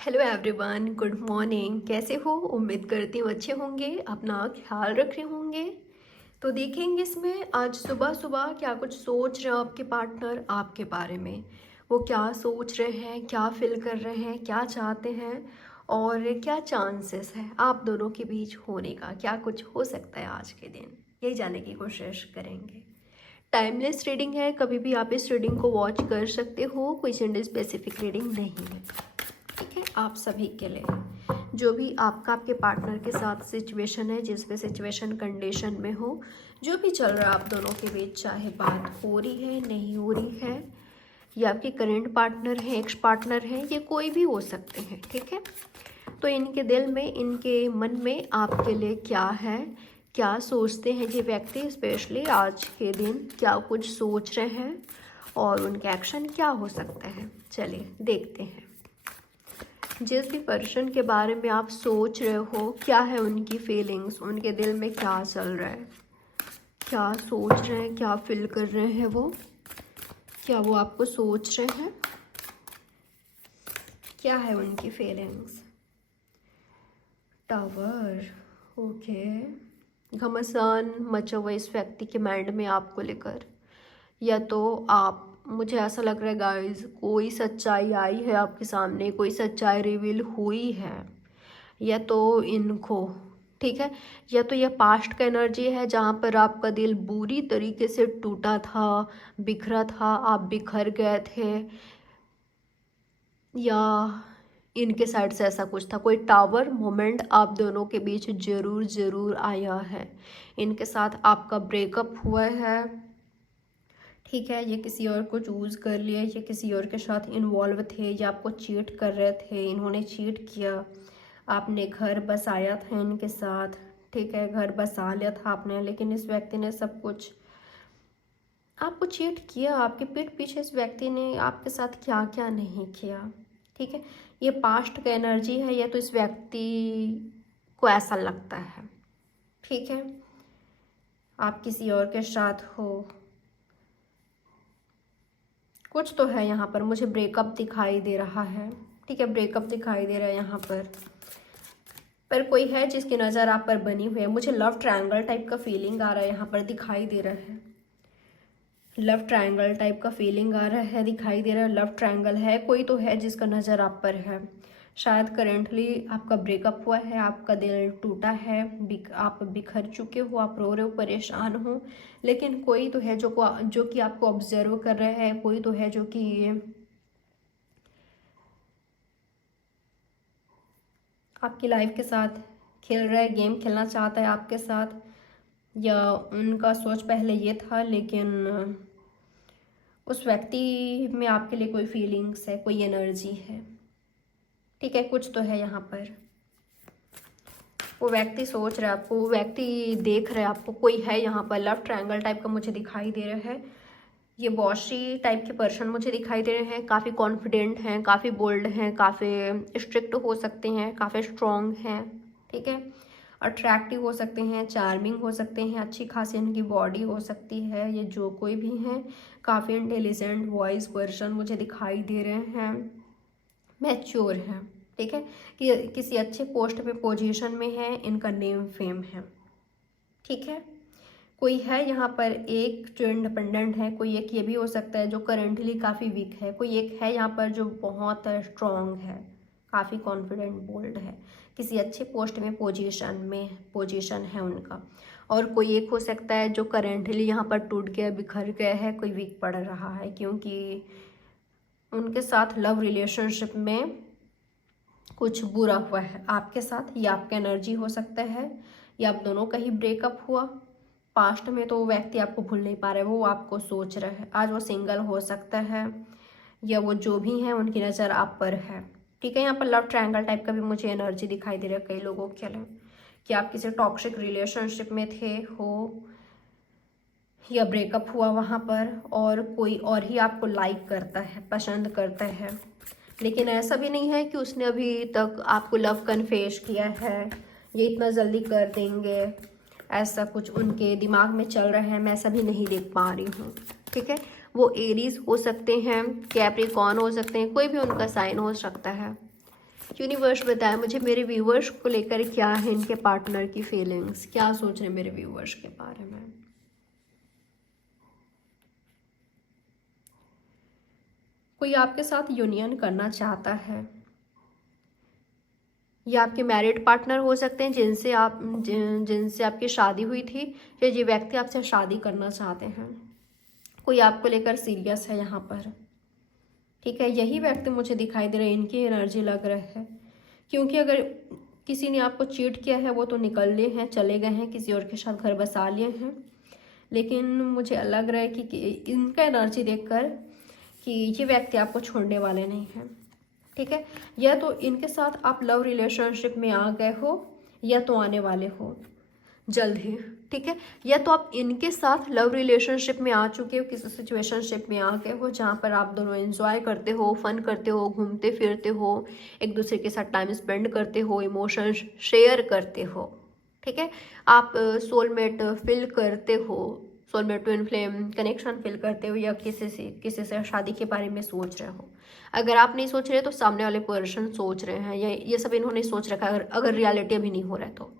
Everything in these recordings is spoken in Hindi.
Hello everyone, good morning. कैसे हो? उम्मीद करती हूँ अच्छे होंगे, अपना ख्याल रख रहे होंगे। तो देखेंगे इसमें आज सुबह सुबह क्या कुछ सोच रहे हो आपके पार्टनर आपके बारे में। वो क्या सोच रहे हैं, क्या फील कर रहे हैं, क्या चाहते हैं और क्या चांसेस है आप दोनों के बीच होने का, क्या कुछ हो सकता है आज के दिन, यही जानने की कोशिश करेंगे। टाइमलेस रीडिंग है, कभी भी आप इस रीडिंग को वॉच कर सकते हो, कोई जेंडर स्पेसिफिक रीडिंग नहीं है। ठीक है, आप सभी के लिए जो भी आपका आपके पार्टनर के साथ सिचुएशन है, जिस भी सिचुएशन कंडीशन में हो, जो भी चल रहा है आप दोनों के बीच, चाहे बात हो रही है नहीं हो रही है, ये आपके करेंट पार्टनर है, एक्स पार्टनर है, ये कोई भी हो सकते हैं। ठीक है, तो इनके दिल में, इनके मन में आपके लिए क्या है, क्या सोचते हैं ये व्यक्ति, स्पेशली आज के दिन क्या कुछ सोच रहे हैं और उनके एक्शन क्या हो सकते हैं। चलिए देखते हैं। जिस भी पर्सन के बारे में आप सोच रहे हो, क्या है उनकी फीलिंग्स, उनके दिल में क्या चल रहा है, क्या सोच रहे हैं, क्या फील कर रहे हैं वो, क्या वो आपको सोच रहे हैं, क्या है उनकी फीलिंग्स। Tower, okay. घमसान मचा हुआ इस व्यक्ति के माइंड में आपको लेकर, या तो आप, मुझे ऐसा लग रहा है गाइस, कोई सच्चाई आई है आपके सामने, कोई सच्चाई रिवील हुई है, या तो इनको, ठीक है, या तो यह पास्ट का एनर्जी है जहाँ पर आपका दिल बुरी तरीके से टूटा था, बिखरा था, आप बिखर गए थे, या इनके साइड से ऐसा कुछ था, कोई टावर मोमेंट आप दोनों के बीच ज़रूर ज़रूर आया है। इनके साथ आपका ब्रेकअप हुआ है, ठीक है, ये किसी और को चूज़ कर लिया, ये किसी और के साथ इन्वॉल्व थे, ये आपको चीट कर रहे थे, इन्होंने चीट किया, आपने घर बसाया था इनके साथ, ठीक है, घर बसा लिया था आपने, लेकिन इस व्यक्ति ने सब कुछ आपको चीट किया। आपके पीठ पीछे इस व्यक्ति ने आपके साथ क्या क्या नहीं किया। ठीक है, ये पास्ट का एनर्जी है, ये तो इस व्यक्ति को ऐसा लगता है। ठीक है, आप किसी और के साथ हो, कुछ तो है यहाँ पर, मुझे ब्रेकअप दिखाई दे रहा है। ठीक है, ब्रेकअप दिखाई दे रहा है यहाँ पर कोई है जिसकी नज़र आप पर बनी हुई है। मुझे लव ट्रायंगल टाइप का फीलिंग आ रहा है, यहाँ पर दिखाई दे रहा है, लव ट्रायंगल टाइप का फीलिंग आ रहा है, दिखाई दे रहा है, लव ट्रायंगल है, कोई तो है जिसका नज़र आप पर है। शायद करेंटली आपका ब्रेकअप हुआ है, आपका दिल टूटा है, आप बिखर चुके हो, आप रो रहे हो, परेशान हो, लेकिन कोई तो है जो कि आपको ऑब्जर्व कर रहा है, कोई तो है जो कि आपकी लाइफ के साथ खेल रहा है, गेम खेलना चाहता है आपके साथ, या उनका सोच पहले ये था, लेकिन उस व्यक्ति में आपके लिए कोई फीलिंग्स है, कोई एनर्जी है। ठीक है, कुछ तो है यहाँ पर, वो व्यक्ति सोच रहा है आपको, वो व्यक्ति देख रहा है आपको, कोई है यहाँ पर। लव ट्रायंगल टाइप का मुझे दिखाई दे रहा है, ये बॉशी टाइप के पर्सन मुझे दिखाई दे रहे हैं, काफ़ी कॉन्फिडेंट हैं, काफ़ी बोल्ड हैं, काफ़ी स्ट्रिक्ट हो सकते हैं, काफ़ी स्ट्रॉन्ग हैं। ठीक है, अट्रैक्टिव हो सकते हैं, चार्मिंग हो सकते हैं, अच्छी खासी इनकी बॉडी हो सकती है, ये जो कोई भी हैं, काफ़ी इंटेलिजेंट वॉइस पर्सन मुझे दिखाई दे रहे हैं, मैच्योर हैं। ठीक है, कि किसी अच्छे पोस्ट पे पोजीशन में है, इनका नेम फेम है। ठीक है, कोई है यहाँ पर एक जो इंडिपेंडेंट है, कोई एक ये भी हो सकता है जो करेंटली काफ़ी वीक है, कोई एक है यहाँ पर जो बहुत स्ट्रॉन्ग है, काफ़ी कॉन्फिडेंट बोल्ड है, किसी अच्छे पोस्ट में पोजीशन है उनका। और कोई एक हो सकता है जो करेंटली यहाँ पर टूट गया, बिखर गया है, कोई वीक पड़ रहा है, क्योंकि उनके साथ लव रिलेशनशिप में कुछ बुरा हुआ है आपके साथ, या आपका एनर्जी हो सकता है, या आप दोनों का ही ब्रेकअप हुआ पास्ट में, तो वो व्यक्ति आपको भूल नहीं पा रहा है, वो आपको सोच रहा है। आज वो सिंगल हो सकता है, या वो जो भी हैं उनकी नज़र आप पर है। ठीक है, यहाँ पर लव ट्रायंगल टाइप का भी मुझे एनर्जी दिखाई दे रहा है कई लोगों के लिए, कि आप किसी टॉक्सिक रिलेशनशिप में थे हो, या ब्रेकअप हुआ वहाँ पर, और कोई और ही आपको लाइक करता है, पसंद करता है, लेकिन ऐसा भी नहीं है कि उसने अभी तक आपको लव कन्फेस किया है, ये इतना जल्दी कर देंगे, ऐसा कुछ उनके दिमाग में चल रहा है, मैं ऐसा भी नहीं देख पा रही हूँ। ठीक है, वो एरीज हो सकते हैं, कैप्रिकॉर्न हो सकते हैं, कोई भी उनका साइन हो सकता है। यूनिवर्स बताए मुझे मेरे व्यूवर्स को लेकर क्या है, इनके पार्टनर की फीलिंग्स, क्या सोच रहे हैं मेरे व्यूवर्स के बारे में। कोई आपके साथ यूनियन करना चाहता है, ये आपके मैरिड पार्टनर हो सकते हैं जिनसे आपकी शादी हुई थी, या ये व्यक्ति आपसे शादी करना चाहते हैं। कोई आपको लेकर सीरियस है यहाँ पर, ठीक है। यही व्यक्ति मुझे दिखाई दे रहा है, इनकी एनर्जी लग रहा है, क्योंकि अगर किसी ने आपको चीट किया है वो तो निकल हैं, चले गए हैं, किसी और के साथ घर बसा लिए हैं। लेकिन मुझे लग रहा है कि इनका एनर्जी देखकर कि ये व्यक्ति आपको छोड़ने वाले नहीं हैं, ठीक है। या तो इनके साथ आप लव रिलेशनशिप में आ गए हो, या तो आने वाले हो जल्द ही, ठीक है। या तो आप इनके साथ लव रिलेशनशिप में आ चुके हो, किसी सिचुएशनशिप में आ गए हो जहाँ पर आप दोनों एंजॉय करते हो, फन करते हो, घूमते फिरते हो, एक दूसरे के साथ टाइम स्पेंड करते हो, इमोशंस शेयर करते हो, ठीक है। आप सोलमेट फील करते हो, soulmate twin flame connection feel करते हो, या किसी से शादी के बारे में सोच रहे हो। अगर आप नहीं सोच रहे तो सामने वाले पर्सन सोच रहे हैं, या ये सब इन्होंने सोच रखा है। अगर रियलिटी अभी नहीं हो रहा है तो,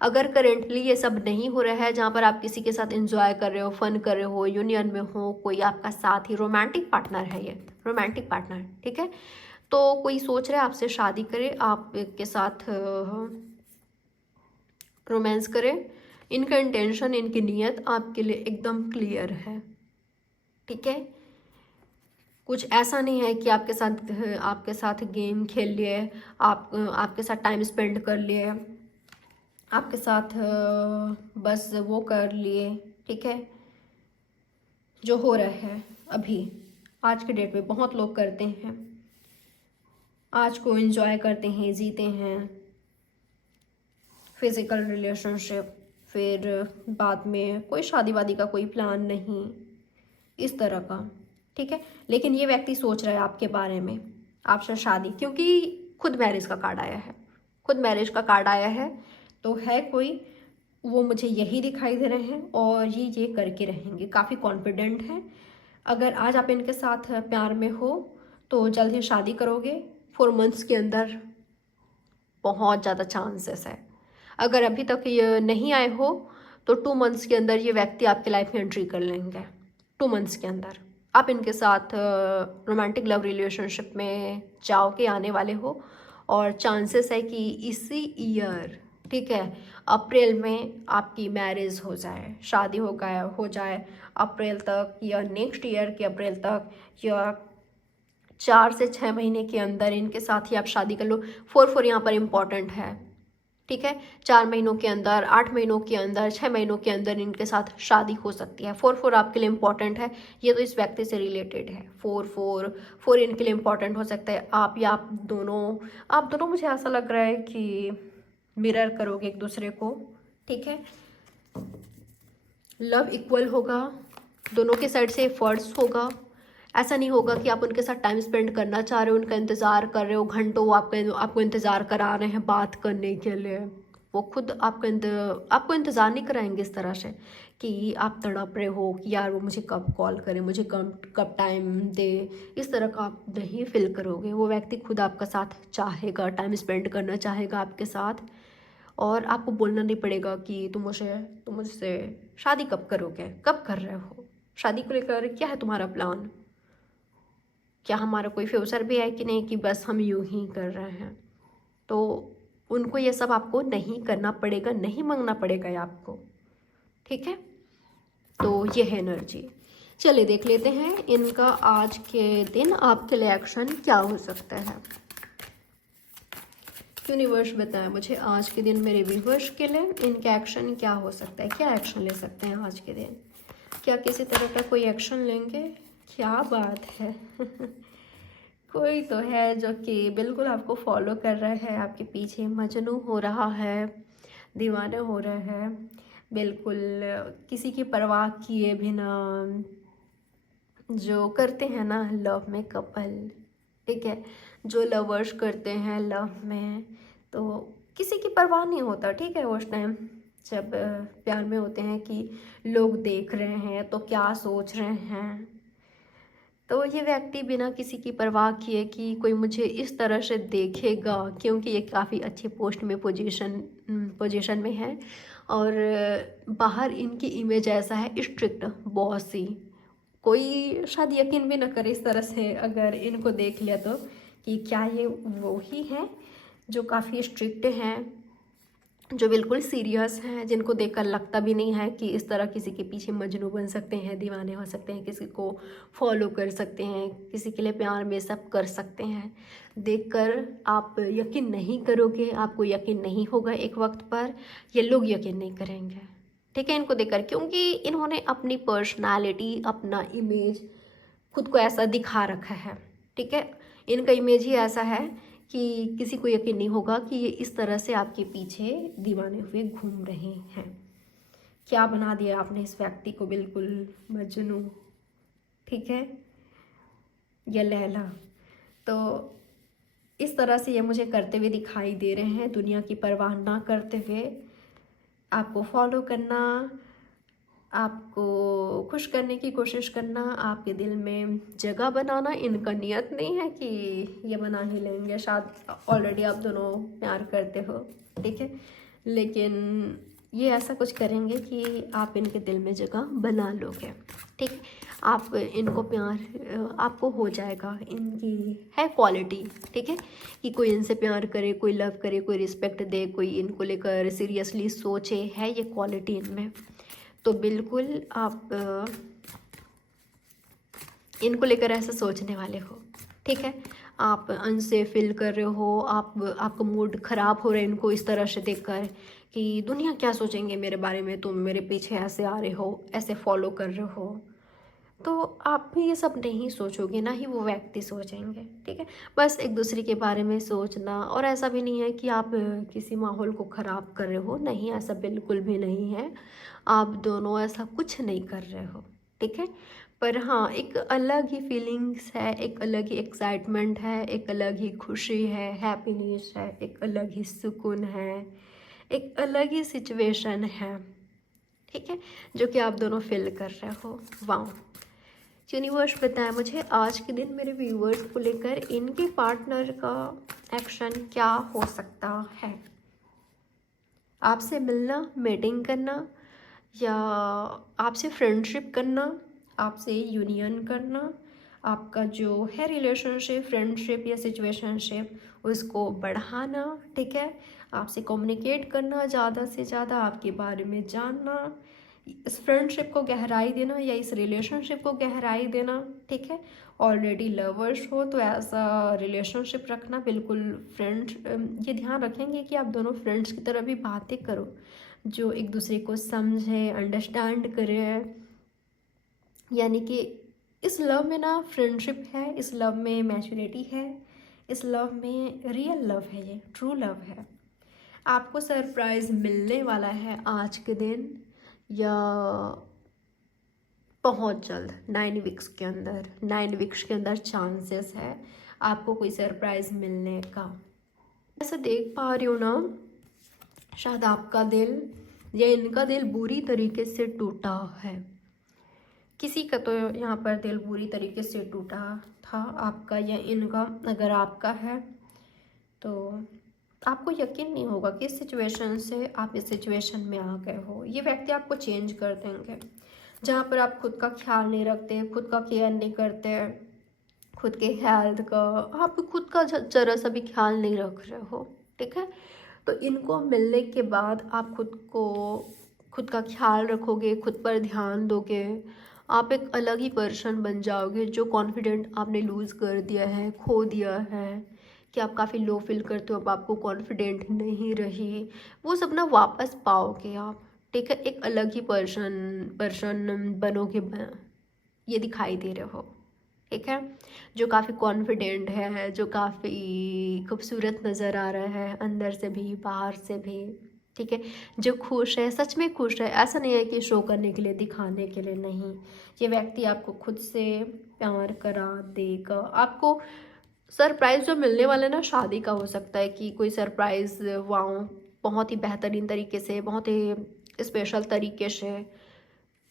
अगर करेंटली ये सब नहीं हो रहा है, जहाँ पर आप किसी के साथ एंजॉय कर रहे हो, फन कर रहे हो, यूनियन में हो, कोई आपका साथ ही रोमांटिक पार्टनर है, ये रोमांटिक पार्टनर, ठीक है। तो कोई सोच रहा है आपसे शादी करे, आपके साथ रोमांस करे। इनका इंटेंशन, इनकी नीयत आपके लिए एकदम क्लियर है, ठीक है। कुछ ऐसा नहीं है कि आपके साथ गेम खेल लिए, आपके साथ टाइम स्पेंड कर लिए, आपके साथ बस वो कर लिए, ठीक है। जो हो रहा है अभी आज के डेट में बहुत लोग करते हैं, आज को एंजॉय करते हैं, जीते हैं फिजिकल रिलेशनशिप, फिर बाद में कोई शादी वादी का कोई प्लान नहीं, इस तरह का, ठीक है। लेकिन ये व्यक्ति सोच रहा है आपके बारे में, आपसे शादी, क्योंकि खुद मैरिज का कार्ड आया है, खुद मैरिज का कार्ड आया है, तो है कोई, वो मुझे यही दिखाई दे रहे हैं, और ये करके रहेंगे, काफ़ी कॉन्फिडेंट हैं। अगर आज आप इनके साथ प्यार में हो तो जल्द ही शादी करोगे, 4 मंथ्स के अंदर बहुत ज़्यादा चांसेस है। अगर अभी तक ये नहीं आए हो तो 2 मंथ्स के अंदर ये व्यक्ति आपकी लाइफ में एंट्री कर लेंगे। 2 मंथ्स के अंदर आप इनके साथ रोमांटिक लव रिलेशनशिप में जाओगे, आने वाले हो, और चांसेस है कि इसी ईयर, ठीक है, अप्रैल में आपकी मैरिज हो जाए, शादी हो जाए अप्रैल तक, या नेक्स्ट ईयर के अप्रैल तक, या 4 से 6 महीने के अंदर इनके साथ ही आप शादी कर लो। 4 यहाँ पर इम्पॉर्टेंट है, ठीक है। 4 महीनों के अंदर, 8 महीनों के अंदर, 6 महीनों के अंदर इनके साथ शादी हो सकती है। 4 आपके लिए इम्पॉर्टेंट है, ये तो इस व्यक्ति से रिलेटेड है। 4 इनके लिए इम्पॉर्टेंट हो सकता है। आप दोनों मुझे ऐसा लग रहा है कि मिरर करोगे एक दूसरे को, ठीक है। लव इक्वल होगा, दोनों के साइड से एफर्ट्स होगा। ऐसा नहीं होगा कि आप उनके साथ टाइम स्पेंड करना चाह रहे हो, उनका इंतज़ार कर रहे हो, घंटों आपको इंतज़ार करा रहे हैं बात करने के लिए। वो खुद आपको इंतज़ार नहीं कराएंगे इस तरह से कि आप तड़प रहे हो कि यार वो मुझे कब कॉल करे, मुझे कब टाइम दे, इस तरह का आप नहीं फील करोगे। वो व्यक्ति खुद आपका साथ चाहेगा, टाइम स्पेंड करना चाहेगा आपके साथ, और आपको बोलना नहीं पड़ेगा कि तुम मुझसे शादी कब करोगे, कब कर रहे हो, शादी को लेकर क्या है तुम्हारा प्लान, क्या हमारा कोई फ्यूचर भी है कि नहीं, कि बस हम यूं ही कर रहे हैं। तो उनको ये सब आपको नहीं करना पड़ेगा, नहीं मांगना पड़ेगा ये आपको, ठीक है। तो ये है एनर्जी। चलिए देख लेते हैं इनका आज के दिन आपके लिए एक्शन क्या हो सकता है। यूनिवर्स बताएं मुझे आज के दिन मेरे व्यूवर्स के लिए इनका एक्शन क्या हो सकता है, क्या एक्शन ले सकते हैं आज के दिन, क्या किसी तरह का कोई एक्शन लेंगे, क्या बात है। कोई तो है जो कि बिल्कुल आपको फॉलो कर रहा है, आपके पीछे मजनू हो रहा है, दीवाने हो रहा है, बिल्कुल किसी की परवाह किए बिना, जो करते हैं ना लव में कपल, ठीक है, जो लवर्स करते हैं लव में, तो किसी की परवाह नहीं होता, ठीक है। उस टाइम जब प्यार में होते हैं कि लोग देख रहे हैं तो क्या सोच रहे हैं, तो ये व्यक्ति बिना किसी की परवाह किए कि कोई मुझे इस तरह से देखेगा, क्योंकि ये काफ़ी अच्छी पोस्ट में पोजीशन में है, और बाहर इनकी इमेज ऐसा है स्ट्रिक्ट बॉसी। कोई शायद यकीन भी ना करे इस तरह से अगर इनको देख लिया तो, कि क्या ये वो ही है जो काफ़ी स्ट्रिक्ट हैं, जो बिल्कुल सीरियस हैं, जिनको देखकर लगता भी नहीं है कि इस तरह किसी के पीछे मजनू बन सकते हैं, दीवाने हो सकते हैं, किसी को फॉलो कर सकते हैं, किसी के लिए प्यार में सब कर सकते हैं। देखकर आप यकीन नहीं करोगे, आपको यकीन नहीं होगा एक वक्त पर, ये लोग यकीन नहीं करेंगे, ठीक है, इनको देखकर, क्योंकि इन्होंने अपनी पर्सनालिटी, अपना इमेज खुद को ऐसा दिखा रखा है, ठीक है। इनका इमेज ही ऐसा है कि किसी को यकीन नहीं होगा कि ये इस तरह से आपके पीछे दीवाने हुए घूम रहे हैं। क्या बना दिया आपने इस व्यक्ति को, बिल्कुल मजनू, ठीक है, या लैला। तो इस तरह से ये मुझे करते हुए दिखाई दे रहे हैं, दुनिया की परवाह ना करते हुए आपको फॉलो करना, आपको खुश करने की कोशिश करना, आपके दिल में जगह बनाना। इनका नियत नहीं है कि ये बना ही लेंगे, शायद ऑलरेडी आप दोनों प्यार करते हो, ठीक है, लेकिन ये ऐसा कुछ करेंगे कि आप इनके दिल में जगह बना लोगे, ठीक। आप इनको प्यार आपको हो जाएगा, इनकी है क्वालिटी, ठीक है, कि कोई इनसे प्यार करे, कोई लव करे, कोई रिस्पेक्ट दे, कोई इनको लेकर सीरियसली सोचे, है ये क्वालिटी इनमें। तो बिल्कुल आप इनको लेकर ऐसा सोचने वाले हो, ठीक है। आप अनसेफ फील कर रहे हो, आपका मूड ख़राब हो रहा है इनको इस तरह से देखकर कि दुनिया क्या सोचेंगे मेरे बारे में, तुम मेरे पीछे ऐसे आ रहे हो, ऐसे फॉलो कर रहे हो। तो आप भी ये सब नहीं सोचोगे, ना ही वो व्यक्ति सोचेंगे, ठीक है। बस एक दूसरे के बारे में सोचना, और ऐसा भी नहीं है कि आप किसी माहौल को ख़राब कर रहे हो, नहीं, ऐसा बिल्कुल भी नहीं है। आप दोनों ऐसा कुछ नहीं कर रहे हो, ठीक है। पर हाँ, एक अलग ही फीलिंग्स है, एक अलग ही एक्साइटमेंट है, एक अलग ही खुशी है, हैप्पीनेस है, एक अलग ही सुकून है, एक अलग ही सिचुएशन है, ठीक है, जो कि आप दोनों फील कर रहे हो। वाह। यूनिवर्स बताया मुझे आज के दिन मेरे व्यूवर्स को लेकर इनके पार्टनर का एक्शन क्या हो सकता है। आपसे मिलना, मीटिंग करना, या आपसे फ्रेंडशिप करना, आपसे यूनियन करना, आपका जो है रिलेशनशिप, फ्रेंडशिप या सिचुएशनशिप, उसको बढ़ाना, ठीक है, आपसे कम्युनिकेट करना, ज़्यादा से ज़्यादा आपके बारे में जानना, इस फ्रेंडशिप को गहराई देना या इस रिलेशनशिप को गहराई देना, ठीक है। ऑलरेडी लवर्स हो तो ऐसा रिलेशनशिप रखना, बिल्कुल फ्रेंड्स, ये ध्यान रखेंगे कि आप दोनों फ्रेंड्स की तरह भी बातें करो, जो एक दूसरे को समझे, अंडरस्टैंड करे। यानी कि इस लव में ना फ्रेंडशिप है, इस लव में मैच्योरिटी है, इस लव में रियल लव है, ये ट्रू लव है। आपको सरप्राइज़ मिलने वाला है आज के दिन, या बहुत जल्द, 9 वीक्स के अंदर चांसेस है आपको कोई सरप्राइज़ मिलने का। ऐसा देख पा रही हूँ ना, शायद आपका दिल या इनका दिल बुरी तरीके से टूटा है। किसी का तो यहाँ पर दिल बुरी तरीके से टूटा था, आपका या इनका। अगर आपका है तो आपको यकीन नहीं होगा कि इस सिचुएशन से आप इस सिचुएशन में आ गए हो। ये व्यक्ति आपको चेंज कर देंगे, जहाँ पर आप खुद का ख्याल नहीं रखते, खुद का केयर नहीं करते, खुद के हेल्थ का, आप खुद का जरा सा भी ख्याल नहीं रख रहे हो, ठीक है। तो इनको मिलने के बाद आप खुद का ख्याल रखोगे, खुद पर ध्यान दोगे, आप एक अलग ही पर्सन बन जाओगे। जो कॉन्फिडेंट आपने लूज़ कर दिया है, खो दिया है, कि आप काफ़ी लो फील करते हो, अब आपको कॉन्फिडेंट नहीं रही, वो सब ना वापस पाओगे आप, ठीक है। एक अलग ही पर्सन बनोगे, ये दिखाई दे रहे हो, ठीक है। जो काफ़ी कॉन्फिडेंट है, जो काफ़ी खूबसूरत नज़र आ रहा है, अंदर से भी बाहर से भी, ठीक है। जो खुश है, सच में खुश है, ऐसा नहीं है कि शो करने के लिए, दिखाने के लिए, नहीं। ये व्यक्ति आपको खुद से प्यार करा देगा। आपको सरप्राइज़ जो मिलने वाला है ना, शादी का हो सकता है, कि कोई सरप्राइज़ वाओ, बहुत ही बेहतरीन तरीके से, बहुत ही स्पेशल तरीके से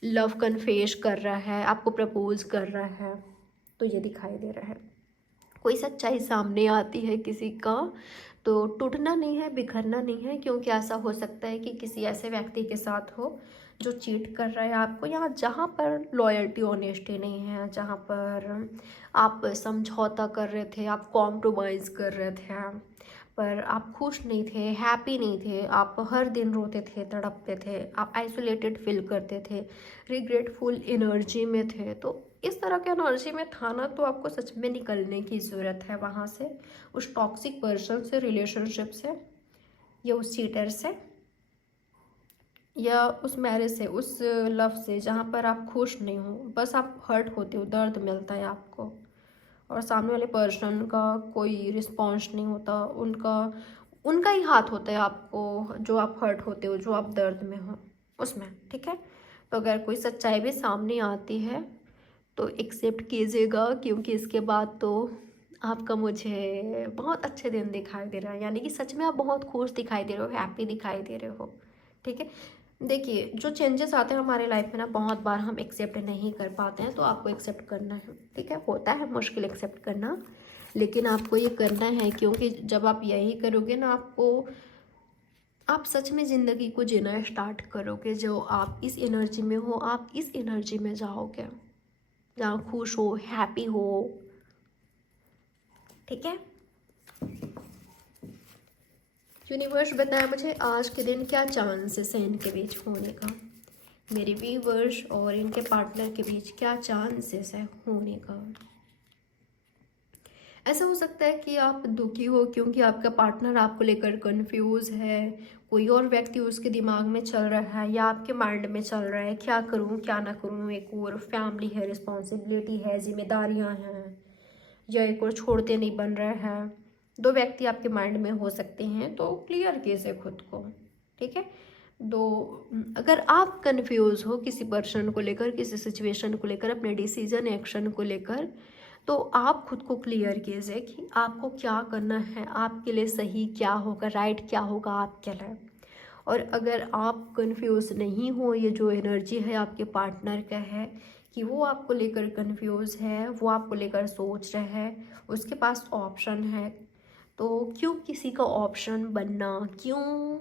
लव कन्फेस कर रहा है, आपको प्रपोज कर रहा है। तो ये दिखाई दे रहा है। कोई सच्चाई सामने आती है किसी का, तो टूटना नहीं है, बिखरना नहीं है, क्योंकि ऐसा हो सकता है कि किसी ऐसे व्यक्ति के साथ हो जो चीट कर रहा है आपको, या जहाँ पर लॉयल्टी ऑनेस्टी नहीं है, जहाँ पर आप समझौता कर रहे थे, आप कॉम्प्रोमाइज़ कर रहे थे, पर आप खुश नहीं थे, हैप्पी नहीं थे, आप हर दिन रोते थे, तड़पते थे, आप आइसोलेटेड फील करते थे, रिग्रेटफुल एनर्जी में थे। तो इस तरह के एनर्जी में था ना, तो आपको सच में निकलने की ज़रूरत है वहाँ से, उस टॉक्सिक पर्सन से, रिलेशनशिप से, या उस चीटर से, या उस मैरिज से, उस लव से जहाँ पर आप खुश नहीं हो, बस आप हर्ट होते हो, दर्द मिलता है आपको, और सामने वाले पर्सन का कोई रिस्पॉन्स नहीं होता, उनका उनका ही हाथ होता है आपको, जो आप हर्ट होते हो, जो आप दर्द में हो उसमें, ठीक है। तो अगर कोई सच्चाई भी सामने आती है तो एक्सेप्ट कीजिएगा, क्योंकि इसके बाद तो आपका मुझे बहुत अच्छे दिन दिखाई दे रहा है, यानी कि सच में आप बहुत खुश दिखाई दे रहे हो, हैप्पी दिखाई दे रहे हो, ठीक है। देखिए, जो चेंजेस आते हैं हमारे लाइफ में ना, बहुत बार हम एक्सेप्ट नहीं कर पाते हैं, तो आपको एक्सेप्ट करना है, ठीक है। होता है मुश्किल एक्सेप्ट करना, लेकिन आपको ये करना है, क्योंकि जब आप यही करोगे ना, आप सच में ज़िंदगी को जीना स्टार्ट करोगे। जो आप इस एनर्जी में हो, आप इस एनर्जी में जाओगे जहाँ खुश हो, हैप्पी हो, ठीक है। यूनिवर्स बताया मुझे आज के दिन क्या चांसेस है इनके बीच होने का, मेरे व्यूवर्स और इनके पार्टनर के बीच क्या चांसेस है होने का। ऐसा हो सकता है कि आप दुखी हो क्योंकि आपका पार्टनर आपको लेकर कंफ्यूज है, कोई और व्यक्ति उसके दिमाग में चल रहा है या आपके माइंड में चल रहा है, क्या करूं क्या ना करूं, एक और फैमिली है, रिस्पॉन्सिबिलिटी है, जिम्मेदारियां हैं, या एक और छोड़ते नहीं बन रहा है। दो व्यक्ति आपके माइंड में हो सकते हैं, तो क्लियर कीजिए खुद को, ठीक है। दो, अगर आप कंफ्यूज हो किसी पर्सन को लेकर, किसी सिचुएशन को लेकर, अपने डिसीजन एक्शन को लेकर, तो आप खुद को क्लियर कीजिए कि आपको क्या करना है, आपके लिए सही क्या होगा, राइट क्या होगा आपके लिए। और अगर आप कंफ्यूज नहीं हो, ये जो एनर्जी है आपके पार्टनर का है कि वो आपको लेकर कंफ्यूज है, वो आपको लेकर सोच रहा है, उसके पास ऑप्शन है, तो क्यों किसी का ऑप्शन बनना, क्यों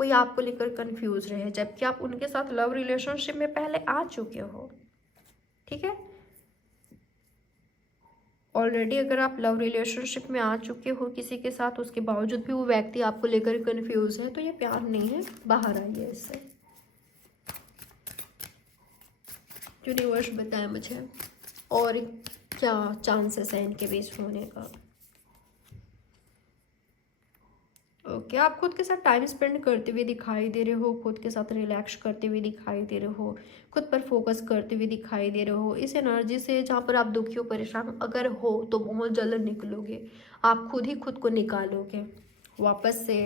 कोई आपको लेकर कंफ्यूज रहे, जबकि आप उनके साथ लव रिलेशनशिप में पहले आ चुके हो, ठीक है। ऑलरेडी अगर आप लव रिलेशनशिप में आ चुके हो किसी के साथ, उसके बावजूद भी वो व्यक्ति आपको लेकर कंफ्यूज है, तो ये प्यार नहीं है, बाहर आइए इससे। यूनिवर्स बताए मुझे और क्या चांसेस है इनके बीच होने का। ओके, आप खुद के साथ टाइम स्पेंड करते हुए दिखाई दे रहे हो, खुद के साथ रिलैक्स करते हुए दिखाई दे रहे हो, खुद पर फोकस करते हुए दिखाई दे रहे हो। इस एनर्जी से जहाँ पर आप दुखी हो, परेशान अगर हो, तो बहुत जल्द निकलोगे, आप खुद ही खुद को निकालोगे वापस से,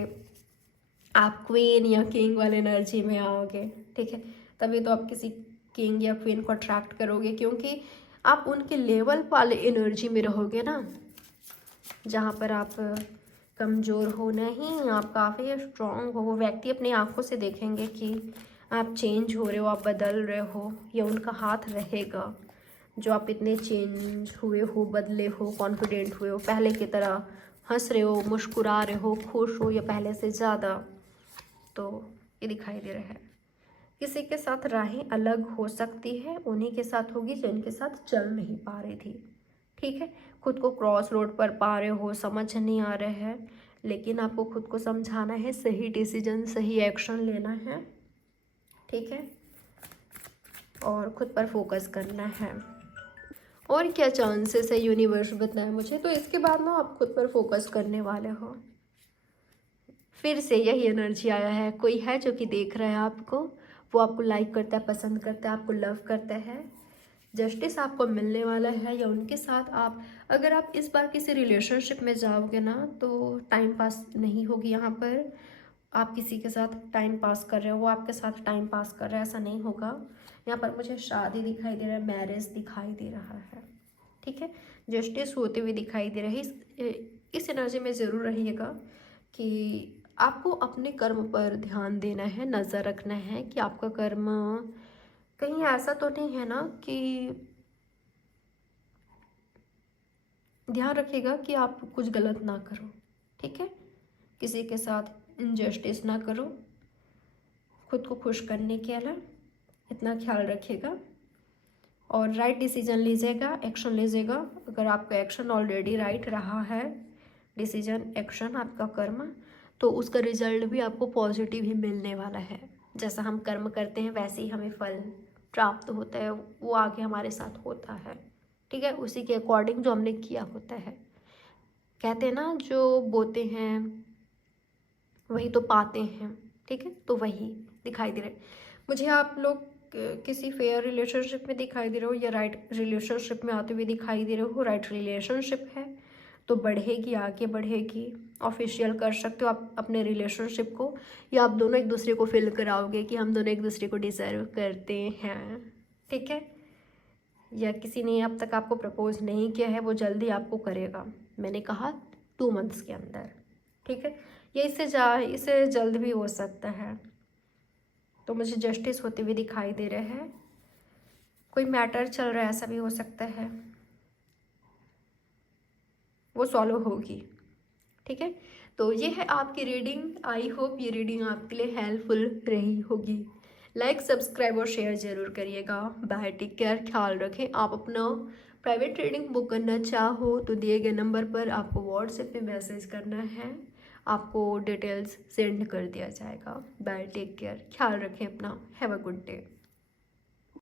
आप क्वीन या किंग वाले एनर्जी में आओगे, ठीक है। तभी तो आप किसी किंग या क्वीन को अट्रैक्ट करोगे, क्योंकि आप उनके लेवल वाले एनर्जी में रहोगे ना, जहाँ पर आप कमज़ोर हो नहीं, आप काफ़ी स्ट्रॉन्ग हो। वो व्यक्ति अपनी आंखों से देखेंगे कि आप चेंज हो रहे हो, आप बदल रहे हो, या उनका हाथ रहेगा जो आप इतने चेंज हुए हो, बदले हो, कॉन्फिडेंट हुए हो, पहले की तरह हंस रहे हो, मुस्कुरा रहे हो, खुश हो, या पहले से ज़्यादा। तो ये दिखाई दे रहा है किसी के साथ राहें अलग हो सकती है, उन्हीं के साथ होगी जिनके साथ चल नहीं पा रही थी, ठीक है। खुद को क्रॉस रोड पर पा रहे हो, समझ नहीं आ रहे हैं, लेकिन आपको खुद को समझाना है, सही डिसीजन, सही एक्शन लेना है, ठीक है, और खुद पर फोकस करना है। और क्या चांसेस है यूनिवर्स बताए मुझे, तो इसके बाद ना आप खुद पर फोकस करने वाले हो। फिर से यही एनर्जी आया है, कोई है जो कि देख रहा है आपको, वो आपको लाइक करता है, पसंद करता है, आपको लव करता है, जस्टिस आपको मिलने वाला है, या उनके साथ आप, अगर आप इस बार किसी रिलेशनशिप में जाओगे ना, तो टाइम पास नहीं होगी यहाँ पर। आप किसी के साथ टाइम पास कर रहे हो, वो आपके साथ टाइम पास कर रहा है, ऐसा नहीं होगा। यहाँ पर मुझे शादी दिखाई दे रहा है, मैरिज दिखाई दे रहा है, ठीक है, जस्टिस होते हुए दिखाई दे रही है। इस एनर्जी में ज़रूर रहिएगा कि आपको अपने कर्म पर ध्यान देना है, नज़र रखना है कि आपका कर्म कहीं ऐसा तो नहीं है ना कि ध्यान रखिएगा कि आप कुछ गलत ना करो, ठीक है। किसी के साथ इनजस्टिस ना करो, खुद को खुश करने के लिए इतना ख्याल रखिएगा। और राइट डिसीजन लीजिएगा, एक्शन लीजिएगा। अगर आपका एक्शन ऑलरेडी राइट रहा है, डिसीजन, एक्शन, आपका कर्म, तो उसका रिजल्ट भी आपको पॉजिटिव ही मिलने वाला है। जैसा हम कर्म करते हैं वैसे ही हमें फल प्राप्त होता है, वो आगे हमारे साथ होता है, ठीक है। उसी के अकॉर्डिंग जो हमने किया होता है। कहते हैं ना, जो बोते हैं वही तो पाते हैं, ठीक है। तो वही दिखाई दे रहा है मुझे। आप लोग किसी फेयर रिलेशनशिप में दिखाई दे रहे हो या राइट रिलेशनशिप में आते हुए दिखाई दे रहे हो। राइट रिलेशनशिप है तो बढ़ेगी, आगे बढ़ेगी। ऑफिशियल कर सकते हो आप अपने रिलेशनशिप को, या आप दोनों एक दूसरे को फील कराओगे कि हम दोनों एक दूसरे को डिजर्व करते हैं, ठीक है। या किसी ने अब तक आपको प्रपोज नहीं किया है, वो जल्दी आपको करेगा। मैंने कहा 2 मंथ्स के अंदर, ठीक है। ये इससे जल्द भी हो सकता है। तो मुझे जस्टिस होते हुए दिखाई दे रहे हैं। कोई मैटर चल रहा है, ऐसा भी हो सकता है, वो सॉल्व होगी, ठीक है। तो ये है आपकी रीडिंग। आई होप ये रीडिंग आपके लिए हेल्पफुल रही होगी। लाइक, सब्सक्राइब और शेयर ज़रूर करिएगा। बाय, टेक केयर, ख्याल रखें। आप अपना प्राइवेट रीडिंग बुक करना चाहो तो दिए गए नंबर पर आपको व्हाट्सएप पे मैसेज करना है, आपको डिटेल्स सेंड कर दिया जाएगा। बाय, टेक केयर, ख्याल रखें अपना। Have a good day.